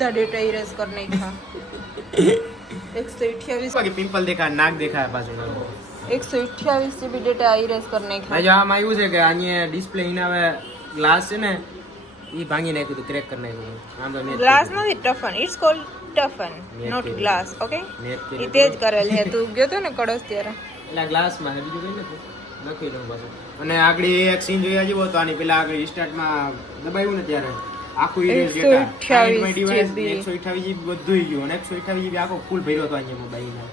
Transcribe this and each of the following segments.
બધા data erase કરી નાખ્યા. એકસો અઠ્યાવીસ પિમ્પલ દેખાય નાક દેખાય પાછું. એકસો અઠ્યાવીસ જીબી ડેટા ઇરેઝ કરી નાખ્યા. જો આમાં આવ્યું છે કે અહીંયા ડિસ્પ્લે ઇન આવે ગ્લાસ છે ને એ ભાંગી નાખ્યું હતું ક્રેક કરી નાખ્યું. આમ તો ગ્લાસ નથી toughen it's called toughen not glass okay એ તે જ કરેલ છે તું ગયો તો ને કડસ ત્યારે? એટલે ગ્લાસમાં છે બીજું કઈ નથી. લખી લઉં પાછું. અને આગળ એક સીન જોયા જેવો તો આની પેલા આગળ સ્ટાર્ટમાં દબાવ્યું ને ત્યારે. આખું ઇરેઝ 128 ડેટા GB. એકસો અઠાવીસ જીબી બધું ગયું. અને એકસો અઠાવીસ જીબી આખો ફૂલ ભર્યો હતો અહીંયા મોબાઈલમાં.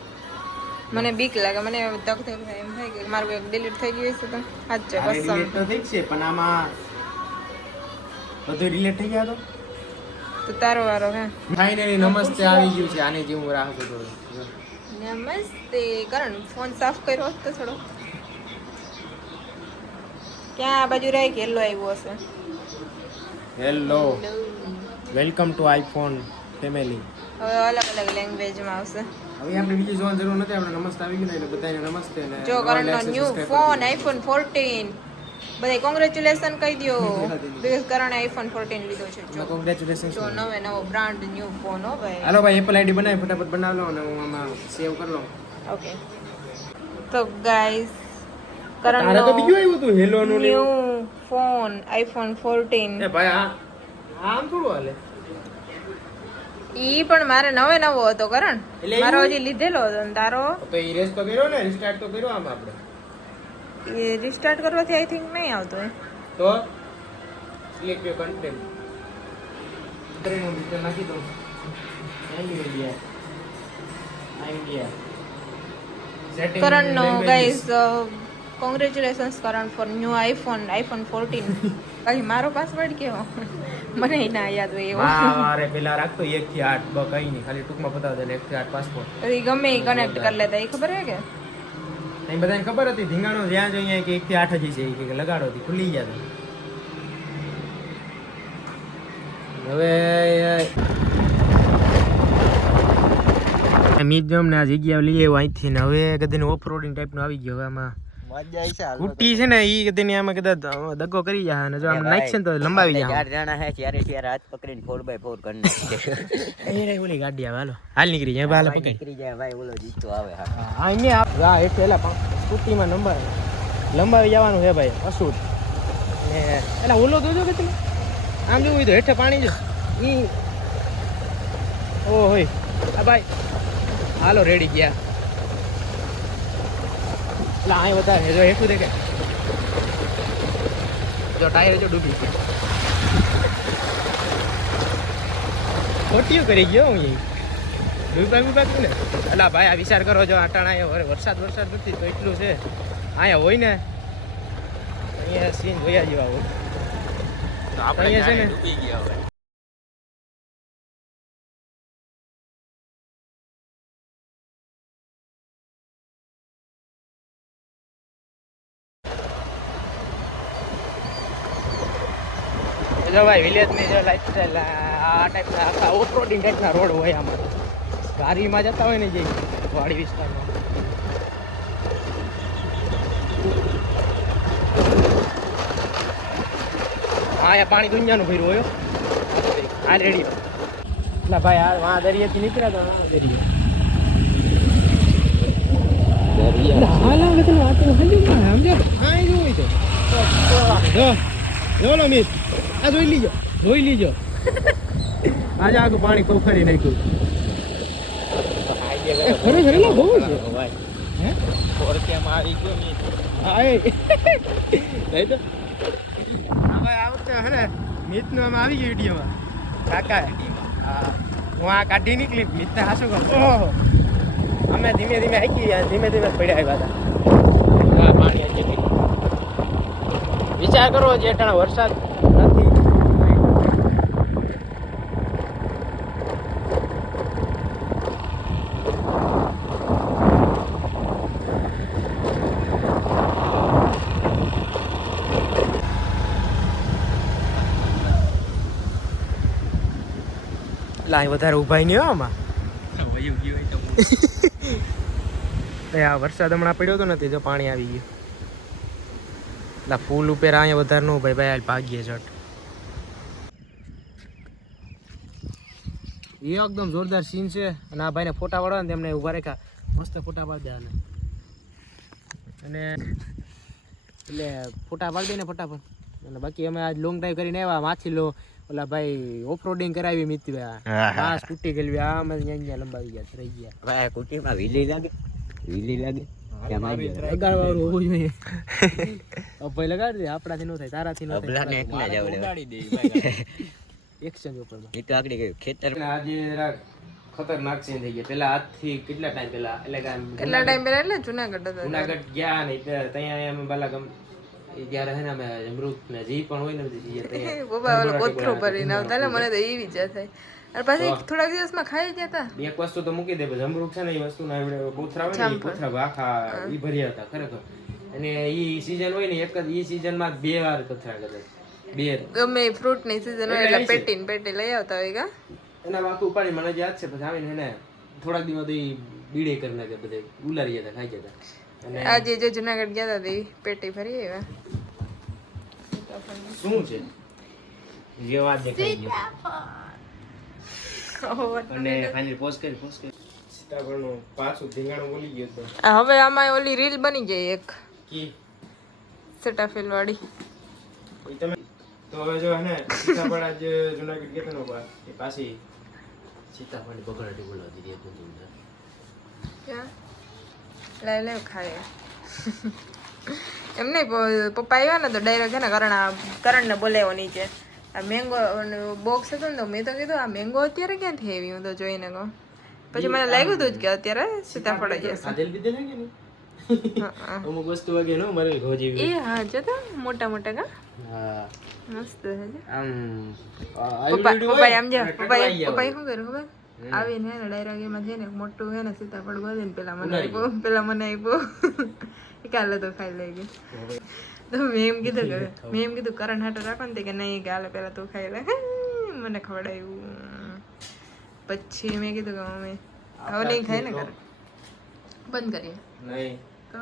મને બીક લાગે. મને તક થઈ જાય એમ થાય કે મારું એક ડિલીટ થઈ ગયું છે તો આજ આને કસમ delete તો થઈ છે પણ આમાં બધું ડિલીટ થઈ ગયા તો? તો તારો વારો હે. ફાઇનલી નમસ્તે આવી ગયું છે. આની જે હું રાહ જોતો. નમસ્તે. કરણ ફોન સાફ કર્યો તો થોડો ક્યાં? આ બાજુ રહી એલો આવ્યો હશે. Hello welcome to iPhone family હવે અલગ અલગ લેંગ્વેજમાં આવશે. હવે આપણે બીજી જોવાની જરૂર નથી આપણે નમસ્તે આવી ગયું ને એટલે બધાને નમસ્તે ને જો કરણનો ન્યૂ ફોન આઈફોન ફોર્ટીન બધા કોંગ્રેચ્યુલેશન કહી દો બીકોઝ કરણે આઈફોન ફોર્ટીન લીધો છે. જો કોંગ્રેચ્યુલેશન જો નવે નવો બ્રાન્ડ ન્યૂ ફોન હો ભાઈ. હાલો ભાઈ એપલ આઈડી બનાવી ફટાફટ બનાવ લો અને હું આમાં સેવ કરી લઉં. ઓકે તો ગાઈસ તારે તો બીજું આવ્યું હતું હેલો નું ન્યુ ફોન આઈફોન ફોર્ટીન એ ભાઈ આ આમ થોડું હાલે. ઈ પણ મારે નવે નવો હતો કરણ. એટલે મારો હજી લીધેલો હતો. ને તારો? તો ઇરેઝ તો કર્યો ને રિસ્ટાર્ટ તો કર્યો આમ આપણે. એ રિસ્ટાર્ટ કરવાથી આઈ થિંક નહીં આવતો એ તો select your content train detail નાખી દઉં. And India India setting કરણનો guys congratulations Karan for new iPhone iPhone fourteen પછી મારો પાસવર્ડ કેવો? મને ના યાદ હોય એવો. મારે પેલા રાખતો એક થી આઠ બ કઈ નહીં ખાલી ટૂંકમાં બતાવતો દે એક થી આઠ પાસપોર્ટ એ ગમે એ કનેક્ટ કરી લેતા એ ખબર હે કે? નહીં બધાને ખબર હતી ધીંગાણો જ્યાં જોઈએ કે એક થી આઠ જ છે કે લગાડો હતી ખુલી ગયા હવે મીડિયમ ને આ જગ્યા લઈએ અહીંથી ને હવે કદી ઓફ રોડિંગ ટાઈપનું આવી ગયો હવે આમાં. કુટ્ટી છે ને ઈ કદી આમાં કદાચ દગો કરી જાય અને જો આમ નાખશે ને તો લંબાવી જાય ચાર જણા હે ત્યારે ત્યારે હાથ પકડીને ફોર બાય ફોર કરી નાખે અહીં ઓલી ગાડી આવે હાલો. હાલ નીકળી જાય હાલ પકડી. નીકળી જાય ભાઈ ઓલો જીતો આવે હા. હા અહીંયા આપ- હા એક પેલા સ્કૂટીમાં નંબર લંબાવી જવાનું હે ભાઈ અસુર. ને એલા ઓલો તો કે તમે. આમ જોવું તો હેઠે પાણી જો. ઈ ઓ હોય આ ભાઈ. હાલો રેડી ગયા. એટલે અહીં વધારે જો હેઠું દેખે જો ટાયર જો ડૂબી ગયો. ખોટીયું કરી ગયો હું ડૂબા બૂબા તું ને? અલા ભાઈ આ વિચાર કરો જો અટાણા અહીંયા વરે વરસાદ વરસાદ નથી તો એટલું છે. અહીંયા હોય ને અહીંયા સીન જોયા જેવા હોય. અહીંયા છે ને. જો ભાઈ વિલેજની જો લાઈફસ્ટાઈલ આ ટાઈપના આખા ઓફરોડિંગ ટાઈપના રોડ હોય આમાં ગાડીમાં જતા હોય ને જે વાડી વિસ્તારમાં હા યા પાણી દુનિયાનું ભર્યું હોય આ રેડી એટલે ભાઈ આ વાં દરિયાથી નીકળ્યા તો આ દરિયો હાલ તો વાત સમજો સમજો કાંઈ જોવું હોય તો જો લો મિત આ જોઈ લીજો જોઈ લીજો. આજે આખું પાણી કોફરી નાખ્યું. બહુ છે. હે આવી ગયો ને? હા એ. નહીં તો હવે આ હે ને મિતનું આમાં આવી ગયું વિડીયોમાં. કાકા હા હું આ કાઢી નીકળી મિતને હાસું ઓહો. અમે ધીમે ધીમે હાકી ગયા ધીમે ધીમે પડ્યા આવ્યા હતા. પાણી વિચાર કરો જે ટાણા વરસાદ નથી લાઈ વધારે ઊભા નહીં આમાં. આ વરસાદ હમણાં પડ્યો તો નથી જો પાણી આવી ગયું. એટલે ફૂલ ઉપર અહીંયા વધારે ન ભાઈ ભાઈ ભાગીએ જટ એ એકદમ જોરદાર સીન છે અને આ ભાઈને ફોટા પાડવા ને તેમને ઊભા રાખ્યા. મસ્ત ફોટા પાડી દેવાના અને એટલે ફોટા પાડી દઈને ફટાફટ. અને બાકી અમે આજ લોંગ ડ્રાઈવ કરીને આવ્યા માછી લો ઓલા ભાઈ ઓફ રોડિંગ કરાવી મિત્રભાઈ આ. સ્કૂટી ગયેલી આ અમે અહીંયા અહીંયા લંબાવી ગયા રહી ગયા. ભાઈ કુટીમાં વીલી લાગે વીલી લાગે. કેમ આવી ગયો? લગાડવાનું હોવું જોઈએ. ભાઈ લગાડી દે આપણાથી નો થાય તારાથી ન અબલાને થાય એકલા જ આવડે એક્સચેન્જ ઉપર એ તો આગળ ગયું ખેતર આજે જરાક ખતરનાક સીન થઈ ગયા. પેલા આજથી કેટલા ટાઈમ પેલા? એટલે કેટલા ટાઈમ પેલા? એટલે જુનાગઢ હતા. જુનાગઢ ગયા ને ત્યાં અમે બાલાગમ એ જ્યારે હે ને અમે અમૃત ને જે પણ હોય ને બધી ઓલો કોથરો ભરીને આવતા એટલે મને તો એ વિચાર થાય. અને પછી થોડાક દિવસમાં ખાઈ ગયા હતા એક વસ્તુ તો મૂકી દે પછી અમૃત છે ને એ વસ્તુ ના કોથરા હોય ને કોથરા આખા એ ભર્યા હતા ખરેખર. અને એ સીઝન હોય ને એક જ ઈ સીઝનમાં બે વાર કથરા કદાચ બે ગમે ફ્રૂટની સીઝન હોય એટલે પેટી ને પેટી લઈ આવતા હોય કા? એના વાતું ઉપાડી મને યાદ છે પછી આવીને એને થોડાક દિવસ તો ઈ બીડે કરી નાખે બધે ઉલારી જતા ખાઈ જતા અને આજે જો જુનાગઢ ગયા હતા દેવી પેટી ફરી એવા. શું છે? જે વાત દેખાઈ ગયો અને ફાઇનલ પોઝ કરી પોઝ કરી. સીતાફળનું પાછું ધીંગાણું બોલી ગયો તો. હવે આમાં ઓલી રીલ બની જાય એક. કી? સટાફેલ વાળી. તમે તો હવે જો હે સીતાફળ આજ જુનાગઢ ગયા બા, એ પાછી સીતાફળની બગડાટી બોલાવી દીધી એક બધું ક્યાં? લાય લાવ ખાય. એમ નહીં પપ્પા આવ્યા ને તો ડાયરેક્ટ છે ને કરણ કરણને બોલાવ્યો નીચે. આ મેંગો બોક્સ હતો ને તો મેં તો કીધું આ મેંગો અત્યારે ક્યાંથી આવી? હું તો જોઈને કહું. પછી મને લાગ્યું હતું કે અત્યારે સીતાફળ જ? અમુક વસ્તુ વાગે નો મરેલ ઘો જેવી એ હા જો તો મોટા મોટા કા? હા. મસ્ત છે. આમ પપ્પા પપ્પા આમ જો પપ્પા પપ્પા શું કર્યું ખબર? આવીને હે ને ડાયરેક્ટ એમાં છે ને મોટું હે ને સીતાફળ ગોદીને પેલા મને આપ્યું પેલા મને આપ્યું એ કાલે તો ખાઈ લઈ ગઈ તો મેં એમ કીધું કે મેં એમ કીધું કરણ હાટો રાખો ને કે નહીં કાલે પેલા તું ખાઈ લે. મને ખવડાવ્યું પછી મેં કીધું કે મમ્મી હવે નહીં ખાય ને કર બંધ કરીએ. નહીં. તો?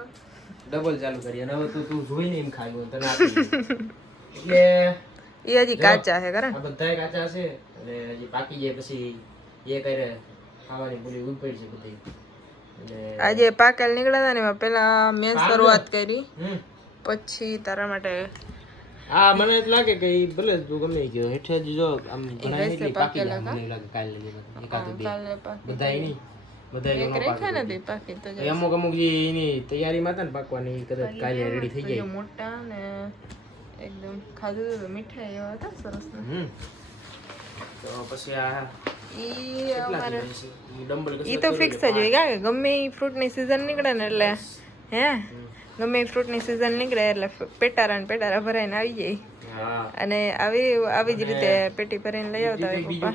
ડબલ ચાલુ કરી અને હવે તું તું જોઈને એમ ખાયું તને એટલે એ હજી કાચા છે કરણ બધા કાચા છે અને હજી પાકી જાય પછી એ કરે ખાવાની પૂરી ઉપડી છે બધી એટલે આજે પાકેલ નીકળ્યા હતા ને એમાં પેલા મેં શરૂઆત કરી હમ પછી તારા માટે હા મને એમ લાગે કે ઈ ભલે તું ગમે ઈ ગયો હેઠે જ જો આમ ઘણા એટલી પાકી જાય મને એવું લાગે કાલે લગી એકાદ બે કાલે પાકે બધાય નહીં બધાય એક રેખા નથી પાકી તો એ અમુક અમુક જે એની તૈયારીમાં હતા ને પાકવાની ઈ કદાચ કાલે રેડી થઈ જો જાય મોટા ને એકદમ ખાધું હતું તો મીઠા એવા હતા સરસ ના હમ તો પછી આ ઈ તો ફિક્સ જ હોય કે ગમે એ ફ્રૂટની સિઝન નીકળે ને એટલે હે? ગમે એ ફ્રૂટની સિઝન નીકળે એટલે પેટારા ને પેટારા ભરાઈને આવી જાય. અને આવી આવી જ રીતે પેટી ભરીને લઈ આવતા હોય પપ્પા.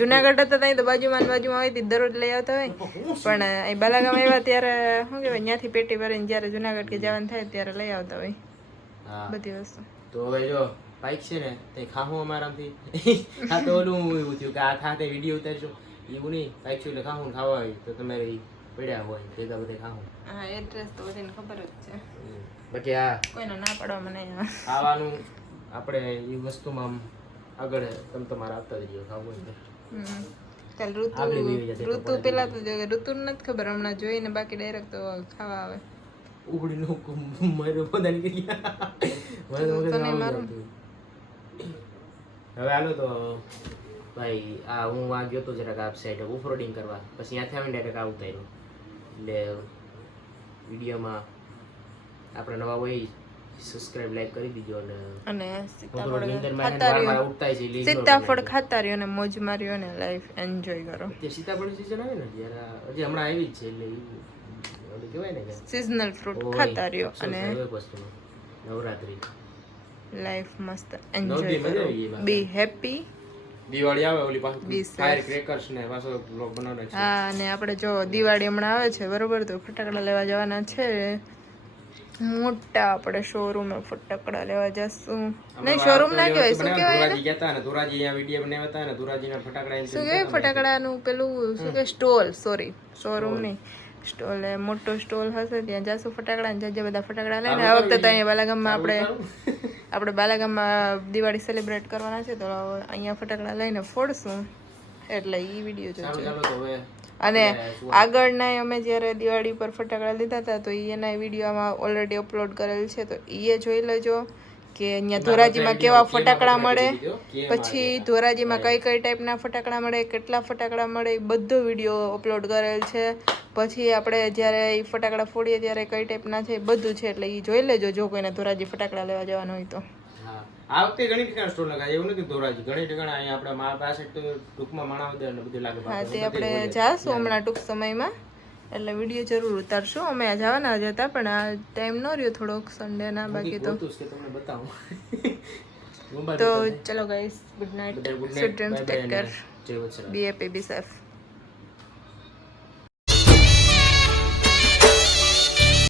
જુનાગઢ હતા ત્યાં તો બાજુમાં બાજુમાં હોય તે દરરોજ લઈ આવતા હોય. પણ અહીં બાલાગામ આવ્યા ત્યારે શું કહેવાય ત્યાંથી પેટી ભરીને જ્યારે જુનાગઢ કે જવાનું થાય ત્યારે લઈ આવતા હોય. બધી વસ્તુ. તો હવે જો બાઈક છે ને તે ખાવું અમારાથી આ તો ઓલું એવું થયું કે આ ખાતે વીડિયો ઉતારશું. એવું નહીં બાઇક છું એટલે ખાહું ખાવા આવ્યું. તો તમારે પડ્યા હોય ભેગા બધે ખાહું. હા એડ્રેસ તો બધાને ખબર જ છે. બાકી આ કોઈનો ના પડવા મને આવવાનું આપણે એ વસ્તુમાં આગળ તમે તમારે આપતા જ રહ્યો ખાવું હોય. ચાલ ઋતુ ઋતુ પેલા તો જો ઋતુ નથી ખબર હમણાં જોઈને બાકી ડાયરેક્ટ તો ખાવા આવે. ઉઘડી નો મારો તો મગજમાં આવું જ આવતું. હવે હાલો તો ભાઈ આ હું આ ગયો તો જરાક આ સાઈડ ઓફરોડિંગ કરવા. પછી ત્યાંથી આવીને ડાયરેક્ટ આ ઉતાર્યો એટલે વિડીયોમાં આપણે નવા હોય સબસ્ક્રાઇબ લાઈક કરી દીજો અને અને સીતાફળ ખાતા રહ્યો. અને ને મોજ માર્યો ને લાઈફ એન્જોય કરો. તે સીતાફળ સીઝન આવે ને જ્યારે હજી હમણાં આવી જ છે એટલે કહેવાય ને સિઝનલ ફ્રૂટ ખાતા રહ્યો અને નવરાત્રી. લાઈફ મસ્ત એન્જોય કરો બી હેપી દિવાળી આવે ઓલી પાછું ફાયર ક્રેકર્સ ને પાછો બ્લોગ બનાવવાનો છે. હા અને આપણે જો દિવાળી હમણાં આવે છે બરોબર? તો ફટાકડા લેવા જવાના છે. મોટા આપણે શોરૂમે ફટાકડા લેવા જશું. નહીં શોરૂમ ના કહેવાય? શું કહેવાય ધુરાજી ગયા ને ધુરાજી અહીંયા વીડિયો બનાવ્યા હતા ને ધોરાજીના ફટાકડા શું કહેવાય? ફટાકડાનું પેલું શું કે સ્ટોલ સોરી શોરૂમ નહીં. સ્ટોલ મોટો સ્ટોલ હશે ત્યાં જશું ફટાકડા ને જજે બધા ફટાકડા લઈને આ વખતે તો અહીંયા બાલાગામમાં આપણે આપણે બાલાગામમાં દિવાળી સેલિબ્રેટ કરવાના છે તો અહીંયા ફટાકડા લઈને ફોડશું. એટલે એ વીડિયો જોજો. અને આગળના અમે જ્યારે દિવાળી પર ફટાકડા લીધા હતા તો એના વિડીયોમાં ઓલરેડી અપલોડ કરેલ છે તો એ જોઈ લેજો. કે અહીંયા ધોરાજીમાં કેવા ફટાકડા મળે? પછી ધોરાજીમાં કઈ કઈ ટાઈપના ફટાકડા મળે કેટલા ફટાકડા મળે એ બધો વીડિયો અપલોડ કરેલ છે. પછી આપણે જ્યારે એ ફટાકડા ફોડીએ ત્યારે કઈ ટાઈપના છે બધું છે એટલે એ જોઈ લેજો જો કોઈને ધોરાજી ફટાકડા લેવા જવાનું હોય તો. હા. આ વખતે ઘણી ઠેકાણે સ્ટોલ લગાય એવું નથી ધોરાજી ઘણી ઠેકાણે અહીંયા આપણે મારા પાસે તો ટૂંકમાં માણાવદર ને બધું લાગે. હા તે આપણે જાશું હમણાં ટૂંક સમયમાં. એટલે વીડિયો જરૂર ઉતારશું. અમે આ જવાના જ હતા પણ આ ટાઈમ ન રહ્યો થોડોક સન્ડે ના બાકી તો. તો ચલો guys good night sweet dreams take care be happy be safe